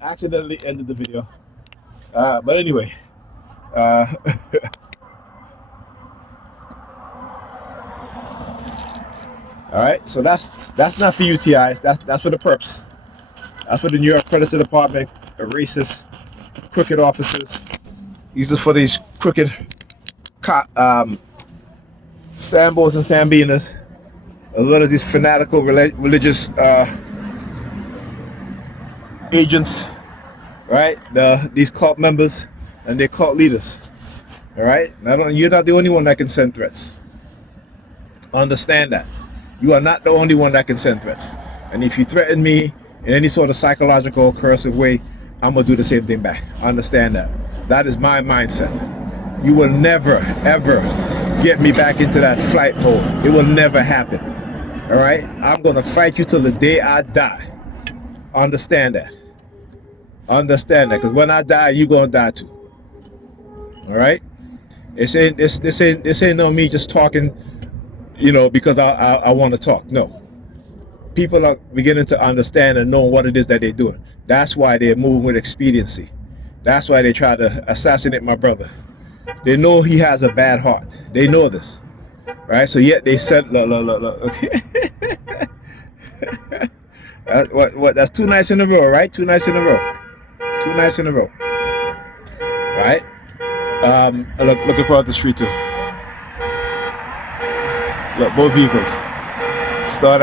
accidentally ended the video. But anyway, uh, all right. So that's not for UTIs. That's for the perps. That's for the New York Predator Department, racist, crooked officers. These are for these crooked Sambos and Sambinas, as well as these fanatical religious agents, right? These cult members and their cult leaders. All right. You're not the only one that can send threats. Understand that. You are not the only one that can send threats. And if you threaten me in any sort of psychological, coercive way, I'm gonna do the same thing back. Understand that. That is my mindset. You will never, ever get me back into that flight mode. It will never happen. All right? I'm gonna fight you till the day I die. Understand that. Understand that, because when I die, you're gonna die too. All right? This ain't no me just talking, because I want to talk. No. People are beginning to understand and know what it is that they're doing. That's why they're moving with expediency. That's why they try to assassinate my brother. They know he has a bad heart. They know this. Right? So yet they said, look. Okay. That's 2 nights in a row, right? 2 nights in a row. 2 nights in a row. Right? Look across the street too. Look, both vehicles start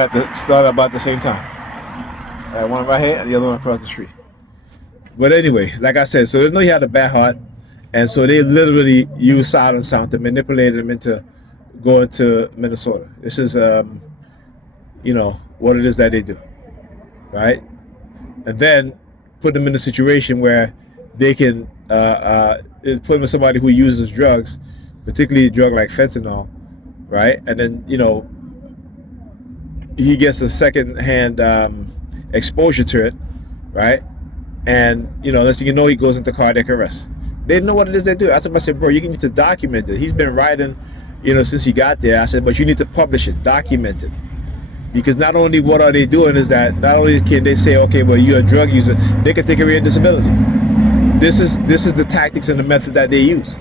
about the same time. One right here and the other one across the street. But anyway, like I said, so they know he had a bad heart, and so they literally use silent sound to manipulate him into going to Minnesota. This is, what it is that they do, right? And then put them in a situation where they can put him with somebody who uses drugs, particularly a drug like fentanyl, right? And then he gets a second-hand exposure to it, right? And next thing you know, he goes into cardiac arrest. They know what it is they do. I told him, I said, bro, you need to document it. He's been writing, since he got there. I said, but you need to publish it, document it. Because not only what are they doing is that not only can they say, okay, well, you're a drug user, they can take away your disability. This is the tactics and the method that they use.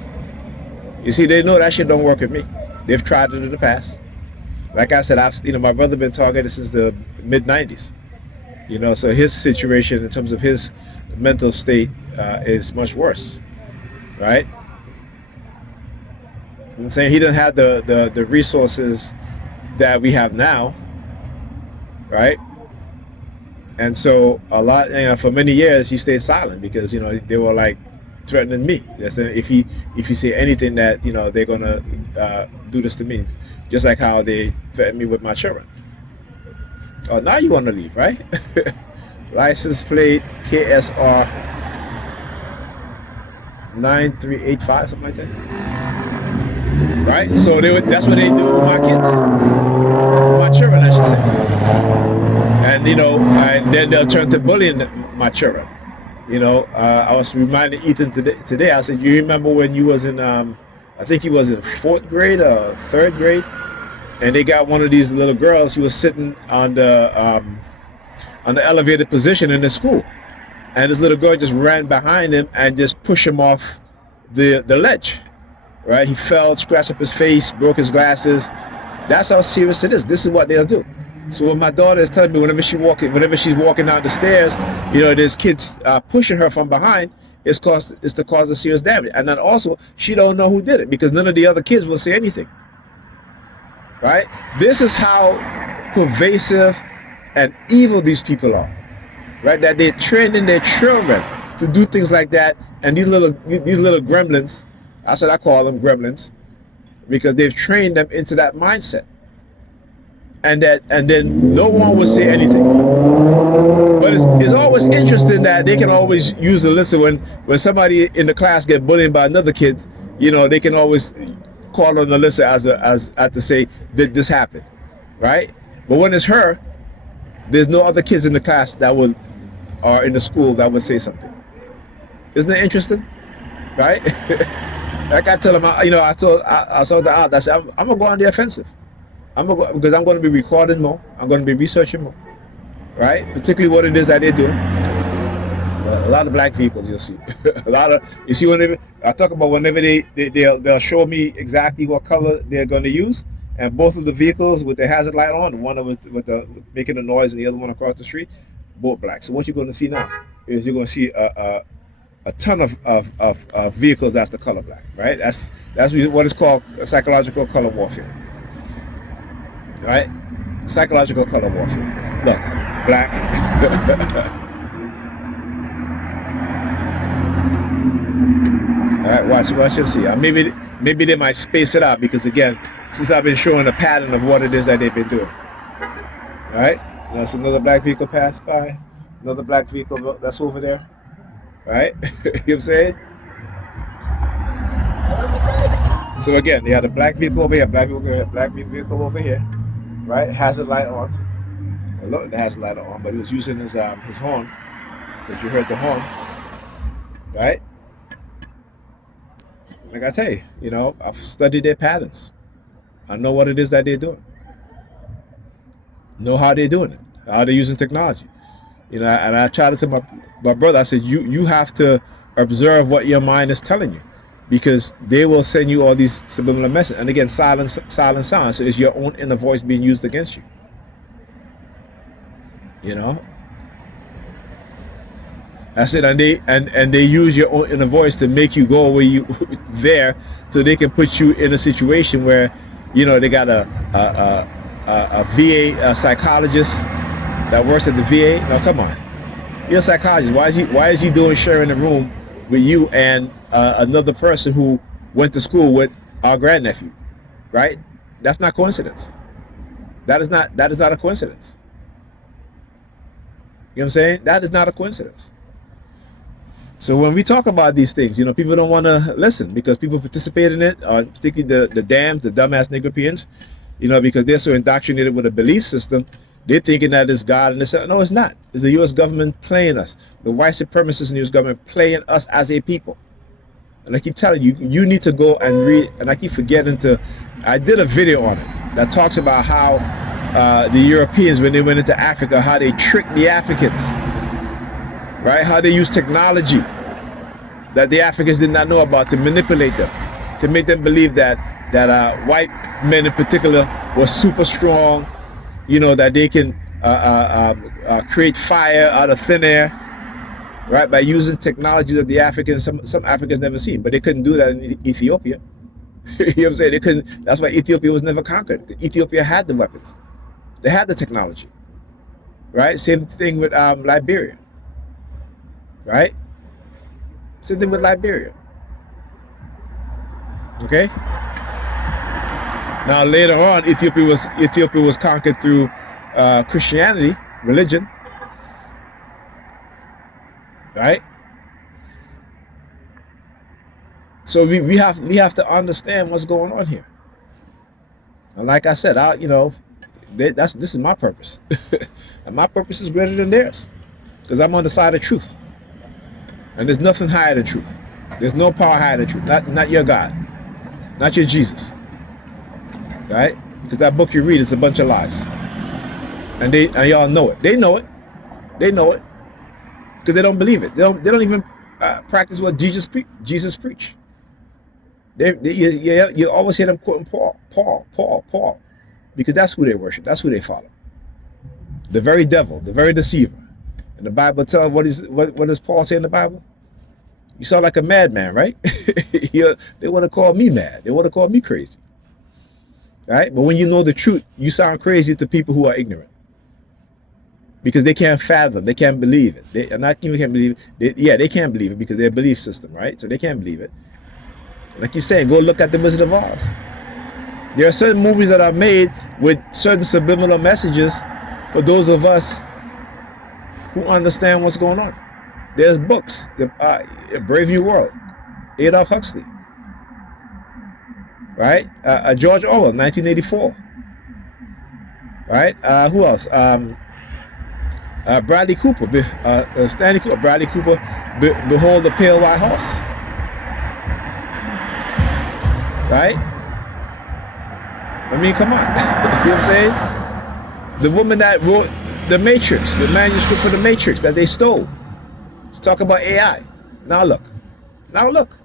You see, they know that shit don't work with me. They've tried it in the past. Like I said, my brother been targeted since the mid-90s. So his situation in terms of his mental state is much worse, right? I'm saying he didn't have the resources that we have now, right? And so for many years he stayed silent because they were like threatening me. If you say anything that they're gonna do this to me, just like how they threatened me with my children. Oh, now you want to leave, right? License plate KSR 9385, something like that. Right? So that's what they do with my kids. My children, I should say. And and then they'll turn to bullying my children. I was reminding Ethan today, I said, you remember when you was in I think he was in 4th grade or 3rd grade, and they got one of these little girls who was sitting on the elevated position in the school, and this little girl just ran behind him and just pushed him off the ledge. Right? He fell, scratched up his face, broke his glasses. That's how serious it is. This is what they'll do. So when my daughter is telling me whenever she's walking down the stairs, there's kids pushing her from behind, it's to cause a serious damage. And then also she don't know who did it because none of the other kids will say anything. Right? This is how pervasive and evil these people are. Right? That they're training their children to do things like that. And these little gremlins, that's what I call them, gremlins, because they've trained them into that mindset. And then no one will say anything. But it's always interesting that they can always use the list when somebody in the class get bullied by another kid, they can always call on Alyssa as to say that this happened, right? But when it's her, there's no other kids in the class or in the school that would say something. Isn't that interesting, right? Like I tell them, I told the out, I said, I'm gonna go on the offensive. Because I'm going to be recording more. I'm going to be researching more, right? Particularly what it is that they're doing. A lot of black vehicles you'll see. A lot of you see whenever I talk about whenever they'll show me exactly what color they're going to use, and both of the vehicles with the hazard light on, the one with the making the noise and the other one across the street, both black. So what you're going to see now is you're going to see a ton of vehicles that's the color black, right? That's what is called psychological color warfare, right? Psychological color warfare. Look, black. All right, watch and see. Maybe they might space it out because again, since I've been showing a pattern of what it is that they've been doing. All right, that's another black vehicle passed by. Another black vehicle that's over there. All right, you know what I'm saying? So again, they had a black vehicle over here, black vehicle over here, right? Hazard light on. Look, the hazard light on, but he was using his horn, because you heard the horn, right? Like I tell you, I've studied their patterns. I know what it is that they're doing. Know how they're doing it. How they're using technology. And I try to tell my brother, I said, you have to observe what your mind is telling you, because they will send you all these subliminal messages. And again, silent sound. So it's your own inner voice being used against you. That's it, and they use your own inner voice to make you go where you there, so they can put you in a situation where, they got a VA psychologist that works at the VA. No, come on, you're a psychologist. Why is he sharing a room with you and another person who went to school with our grandnephew, right? That's not coincidence. That is not a coincidence. You know what I'm saying? That is not a coincidence. So when we talk about these things, people don't want to listen because people participate in it, particularly the dumbass Negropeans, because they're so indoctrinated with a belief system, they're thinking that it's God, and they say, no, it's not. It's the U.S. government playing us. The white supremacists in the U.S. government playing us as a people. And I keep telling you, you need to go and read, and I keep forgetting I did a video on it that talks about how the Europeans, when they went into Africa, how they tricked the Africans. Right? How they use technology that the Africans did not know about to manipulate them, to make them believe that white men in particular were super strong, that they can create fire out of thin air, right? By using technology that the Africans, some Africans never seen, but they couldn't do that in Ethiopia. You know what I'm saying? They couldn't. That's why Ethiopia was never conquered. Ethiopia had the weapons, they had the technology, right? Same thing with Liberia. Right? Same thing with Liberia. Okay? Now later on, Ethiopia was conquered through Christianity, religion. Right? So we have to understand what's going on here. And like I said, this is my purpose. And my purpose is greater than theirs. Because I'm on the side of truth. And there's nothing higher than truth. There's no power higher than truth. Not your God. Not your Jesus. Right? Because that book you read is a bunch of lies. And y'all know it. They know it. They know it. Because they don't believe it. They don't even practice what Jesus preached. You always hear them quoting Paul. Because that's who they worship. That's who they follow. The very devil, the very deceiver. And the Bible tells what does Paul say in the Bible? You sound like a madman, right? They want to call me mad. They want to call me crazy. Right? But when you know the truth, you sound crazy to people who are ignorant. Because they can't fathom, they can't believe it. They can't believe it. They can't believe it because their belief system, right? So they can't believe it. Like you're saying, go look at the Wizard of Oz. There are certain movies that are made with certain subliminal messages for those of us who understand what's going on. There's books, Brave New World, Adolf Huxley, right? George Orwell, 1984, right? Who else? Bradley Cooper, Stanley Cooper, Bradley Cooper, Behold the Pale White Horse, right? I mean, come on, you know what I'm saying? The woman that wrote The Matrix, the manuscript for The Matrix that they stole. Talk about AI. Now look. Now look.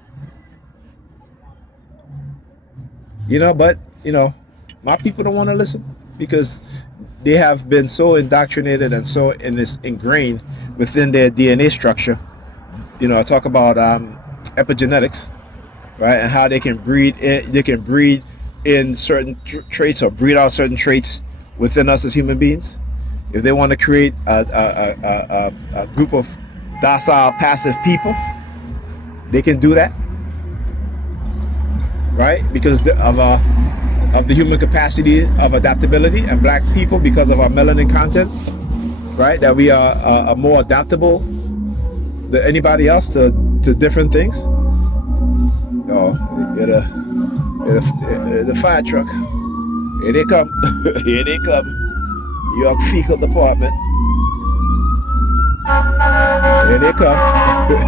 But my people don't want to listen because they have been so indoctrinated and so ingrained within their DNA structure. I talk about epigenetics, right, and how they can breed in certain traits or breed out certain traits within us as human beings. If they want to create a group of docile, passive people, they can do that, right? Because of the human capacity of adaptability, and black people, because of our melanin content, right, that we are more adaptable than anybody else to different things. Oh, the fire truck. Here they come. Here they come. Your fecal department. Here they come.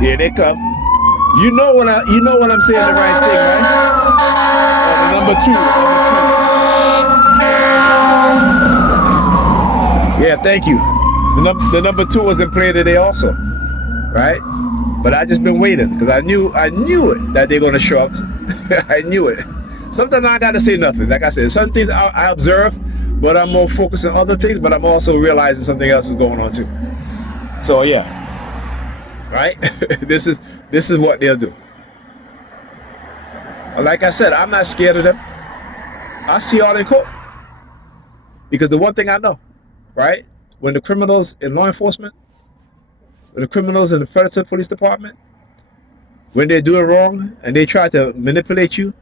Here they come. You know when I'm saying the right thing, right? Number two. Yeah, thank you. The number 2 was in play today also, right? But I just been waiting because I knew it that they're gonna show up. I knew it. Sometimes I gotta say nothing. Like I said, some things I observe, but I'm more focused on other things. But I'm also realizing something else is going on too. So yeah, right. This is what they'll do. Like I said, I'm not scared of them. I see all in court because the one thing I know, right? When the criminals in law enforcement, when the criminals in the Predator Police Department, when they're doing wrong and they try to manipulate you,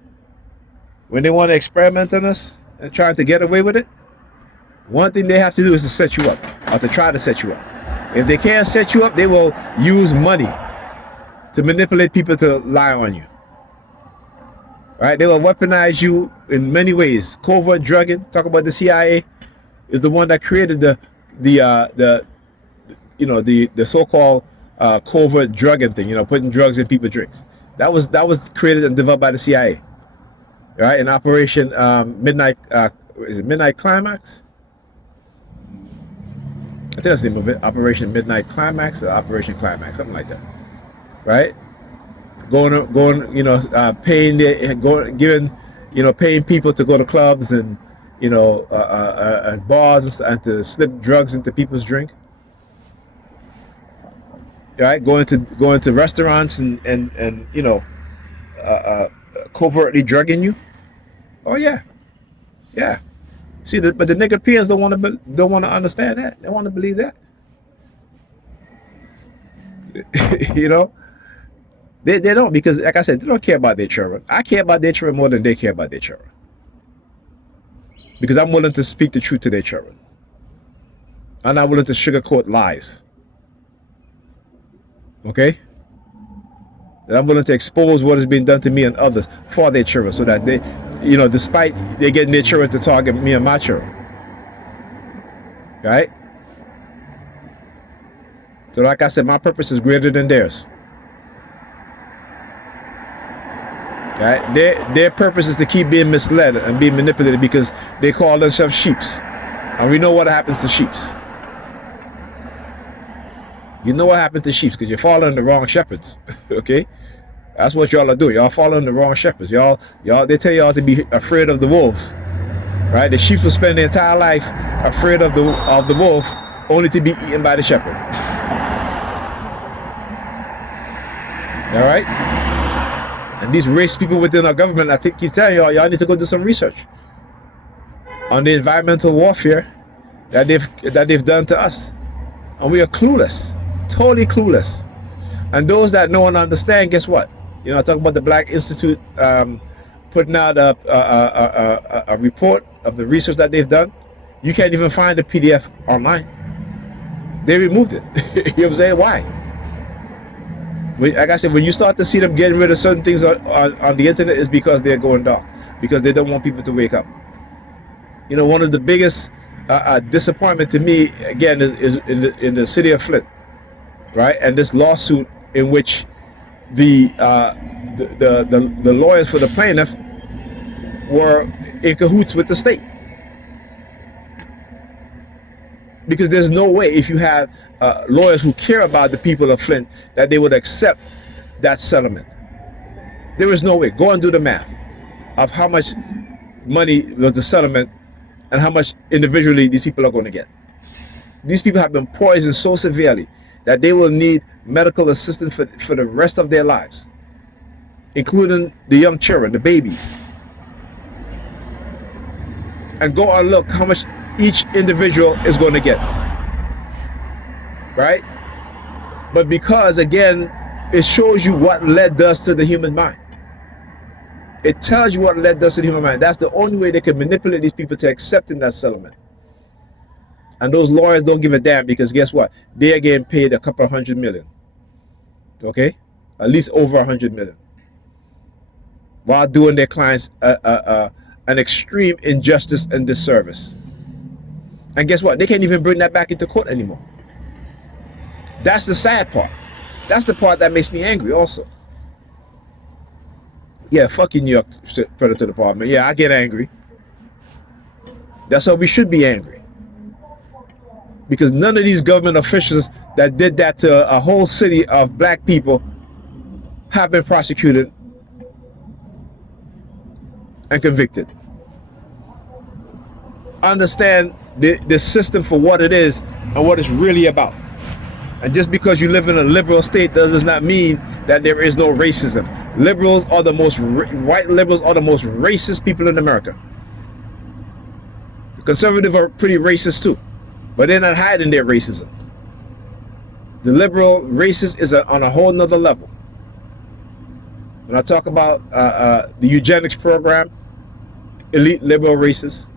when they want to experiment on us and trying to get away with it, one thing they have to do is to set you up, or to try to set you up. If they can't set you up, they will use money to manipulate people to lie on you. Right? They will weaponize you in many ways. Covert drugging. Talk about the CIA is the one that created the so-called covert drugging thing. Putting drugs in people's drinks. That was created and developed by the CIA. Right? In Operation Midnight. Is it Midnight Climax? I think that's the name of it. Operation Midnight Climax or Operation Climax, something like that. Right? Paying people to go to clubs and bars and to slip drugs into people's drink. Right, going to restaurants and covertly drugging you. Oh yeah. See, but the nigger peers don't want to understand that. They want to believe that. They don't, because like I said, they don't care about their children. I care about their children more than they care about their children. Because I'm willing to speak the truth to their children. I'm not willing to sugarcoat lies. Okay? And I'm willing to expose what has been done to me and others for their children, so that they, despite they getting their children to target me and my children. Right? So like I said, my purpose is greater than theirs. Right? Their purpose is to keep being misled and being manipulated because they call themselves sheeps. And we know what happens to sheeps. You know what happened to sheep because you're following the wrong shepherds. Okay? That's what y'all are doing. Y'all following the wrong shepherds. Y'all they tell y'all to be afraid of the wolves. Right? The sheep will spend their entire life afraid of the wolf, only to be eaten by the shepherd. All right? And these race people within our government, I think, keep telling y'all need to go do some research on the environmental warfare that they've done to us. And we are clueless, totally clueless. And those that know and understand, guess what? I talk about the Black Institute putting out a report of the research that they've done. You can't even find the PDF online. They removed it. You know what I'm saying? Why? Like I said, when you start to see them getting rid of certain things on the internet, it's because they're going dark, because they don't want people to wake up. One of the biggest disappointment to me, again, is in the city of Flint, right? And this lawsuit in which the lawyers for the plaintiff were in cahoots with the state. Because there's no way, if you have lawyers who care about the people of Flint, that they would accept that settlement. There is no way. Go and do the math of how much money was the settlement and how much individually these people are going to get. These people have been poisoned so severely that they will need medical assistance for the rest of their lives, including the young children, the babies. And go and look how much each individual is going to get. Right? But because, again, it shows you what lead does to the human mind. It tells you what lead does to the human mind. That's the only way they can manipulate these people to accepting that settlement. And those lawyers don't give a damn, because guess what? They are getting paid a couple $100 million. Okay? At least over $100 million. While doing their clients an extreme injustice and disservice. And guess what? They can't even bring that back into court anymore. That's the sad part. That's the part that makes me angry also. Yeah, fuck you, New York Predator Department. Yeah, I get angry. That's how we should be angry. Because none of these government officials that did that to a whole city of black people have been prosecuted and convicted. Understand the system for what it is and what it's really about. And just because you live in a liberal state does not mean that there is no racism. Liberals are the most, white liberals are the most racist people in America. The conservatives are pretty racist too, but they're not hiding their racism. The liberal racist is on a whole nother level. When I talk about the eugenics program, elite liberal racists.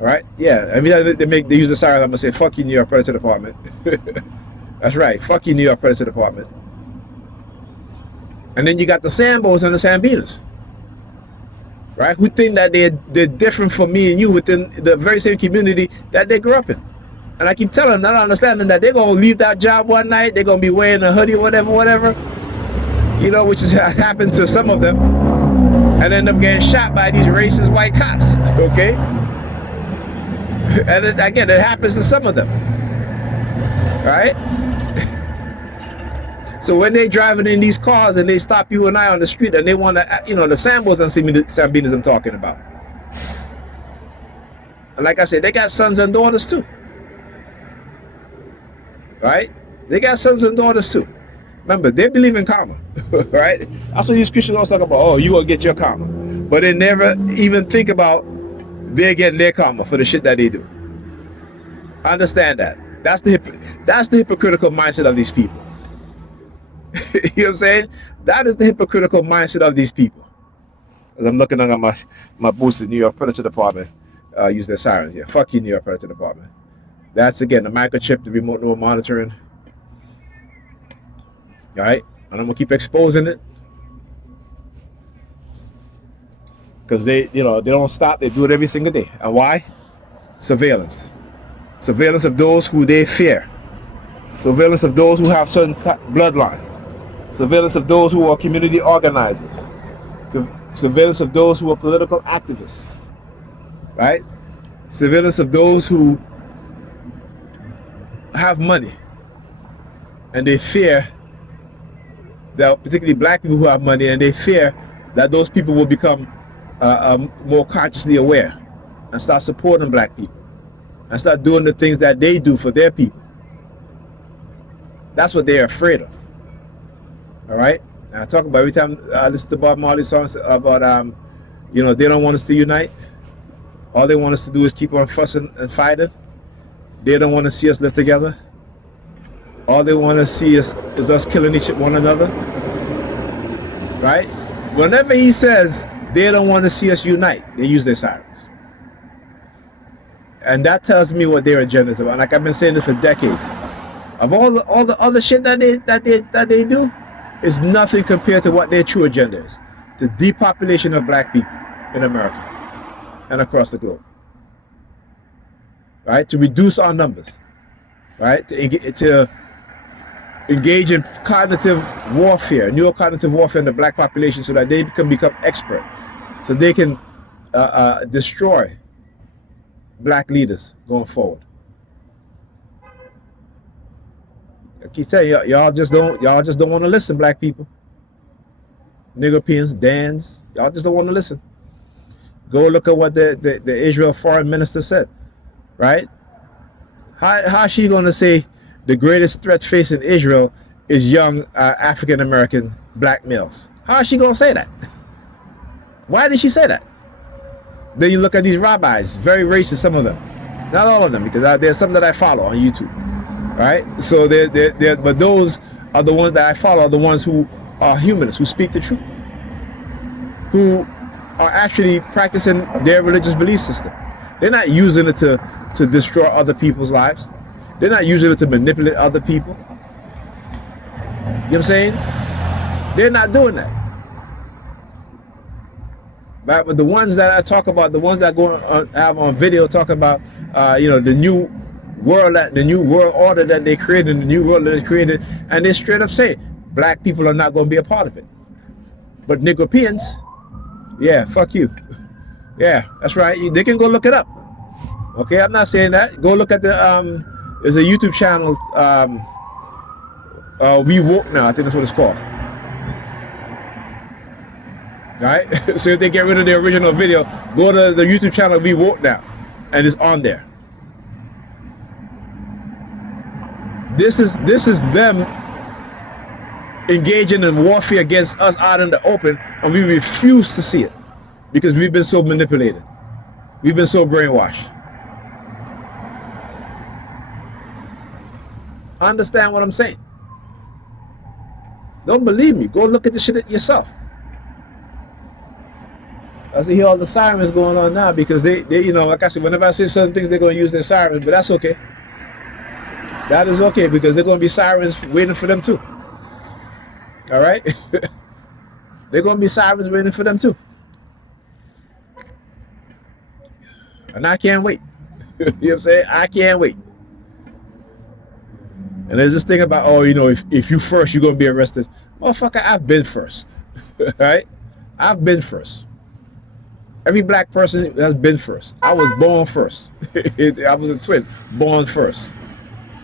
All right, yeah. I mean, they use the siren. I'm gonna say, "Fuck you, New York Predator Department." That's right. Fuck you, New York Predator Department. And then you got the Sambos and the Sambinas, right? Who think that they're different from me and you within the very same community that they grew up in. And I keep telling them, not understanding that they're gonna leave that job one night. They're gonna be wearing a hoodie or whatever. You know, which has happened to some of them, and end up getting shot by these racist white cops. Okay. And again, it happens to some of them, right? So when they driving in these cars and they stop you and I on the street and they want to, you know, the Sambos and Sambinas I'm talking about. And like I said, they got sons and daughters too, right? They got sons and daughters too. Remember, they believe in karma, right? That's what these Christians always talk about. Oh, you gonna get your karma, but they never even think about they're getting their karma for the shit that they do. Understand that. That's the hypocritical mindset of these people. You know what I'm saying? That is the hypocritical mindset of these people. As I'm looking at my boots, the New York Predator Department use their sirens. Yeah, fuck you, New York Predator Department. That's again the microchip, the remote neural monitoring. All right, and I'm gonna keep exposing it. Because they don't stop. They do it every single day. And why? Surveillance. Surveillance of those who they fear. Surveillance of those who have certain bloodline. Surveillance of those who are community organizers. Surveillance of those who are political activists. Right? Surveillance of those who have money. And they fear that, particularly black people who have money, and they fear that those people will become more consciously aware and start supporting black people and start doing the things that they do for their people. That's what they're afraid of. All right? And I talk about every time I listen to Bob Marley songs about, they don't want us to unite. All they want us to do is keep on fussing and fighting. They don't want to see us live together. All they want to see is us killing one another. Right? Whenever he says they don't want to see us unite, they use their sirens. And that tells me what their agenda is about. Like I've been saying this for decades. Of all the other shit that they do, is nothing compared to what their true agenda is. The depopulation of black people in America and across the globe. Right? To reduce our numbers. Right? To engage in cognitive warfare, neurocognitive warfare in the black population so that they can become expert. So they can destroy black leaders going forward. I keep telling you, y'all just don't want to listen, black people, Nigerians, Dans. Y'all just don't want to listen. Go look at what the Israel foreign minister said, right? How is she going to say the greatest threat facing Israel is young African American black males? How is she going to say that? Why did she say that? Then you look at these rabbis, very racist, some of them. Not all of them, because there's some that I follow on YouTube, right? So but those are the ones that I follow, are the ones who are humanists, who speak the truth, who are actually practicing their religious belief system. They're not using it to destroy other people's lives. They're not using it to manipulate other people. You know what I'm saying? They're not doing that. But the ones that I talk about, the ones that go on, have on video talking about, the new world order that they created, the new world that they created, and they straight up say, black people are not going to be a part of it. But Nigerians, yeah, fuck you. Yeah, that's right. They can go look it up. Okay, I'm not saying that. Go look at there's a YouTube channel, We Woke Now, I think that's what it's called. Right? So if they get rid of the original video, go to the YouTube channel We Woke Now, and it's on there. This is them engaging in warfare against us out in the open, and we refuse to see it because we've been so manipulated. We've been so brainwashed. Understand what I'm saying? Don't believe me. Go look at the shit yourself. I see all the sirens going on now because they like I said, whenever I say certain things, they're going to use their sirens, but that's okay. That is okay because they're going to be sirens waiting for them too. All right? They're going to be sirens waiting for them too. And I can't wait. You know what I'm saying? I can't wait. And there's this thing about, if you first, you're going to be arrested. Motherfucker, I've been first. Right? I've been first. Every black person has been first. I was born first. I was a twin, born first.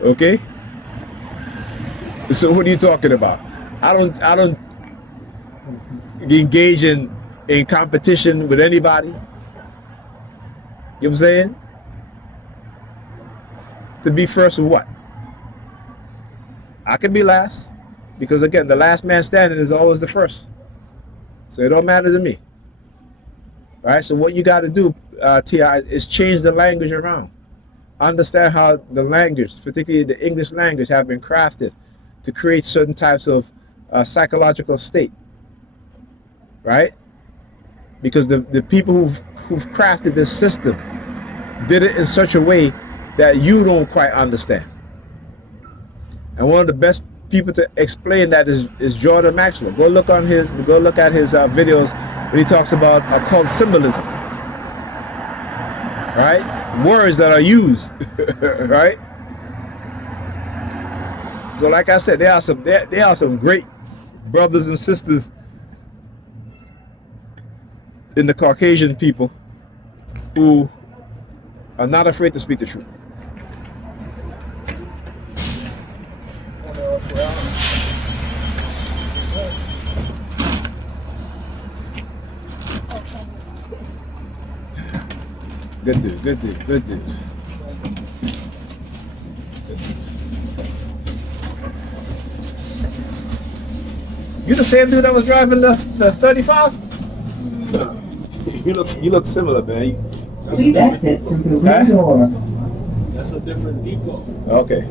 Okay? So what are you talking about? I don't engage in competition with anybody. You know what I'm saying? To be first with what? I can be last. Because again, the last man standing is always the first. So it don't matter to me. Right? So what you got to do, T.I., is change the language around. Understand how the language, particularly the English language, have been crafted to create certain types of psychological state. Right? Because the people who've crafted this system did it in such a way that you don't quite understand. And one of the best people to explain that is Jordan Maxwell. Go look at his videos when he talks about occult symbolism. Right? Words that are used. Right? So like I said, there are some great brothers and sisters in the Caucasian people who are not afraid to speak the truth. Good dude, good dude, good dude. You the same dude that was driving the 35? You look similar, man. Please exit through the rear door. That's a different depot. Okay.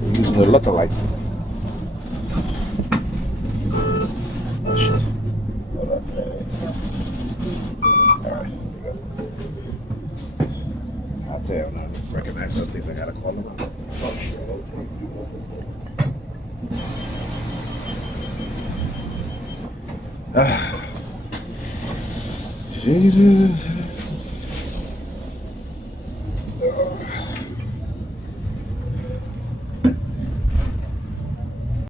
We're using the lookalikes today. Oh shit. Hold on. Alright, there you go. I'll tell you when I recognize some things I gotta call them out. Oh shit. Jesus.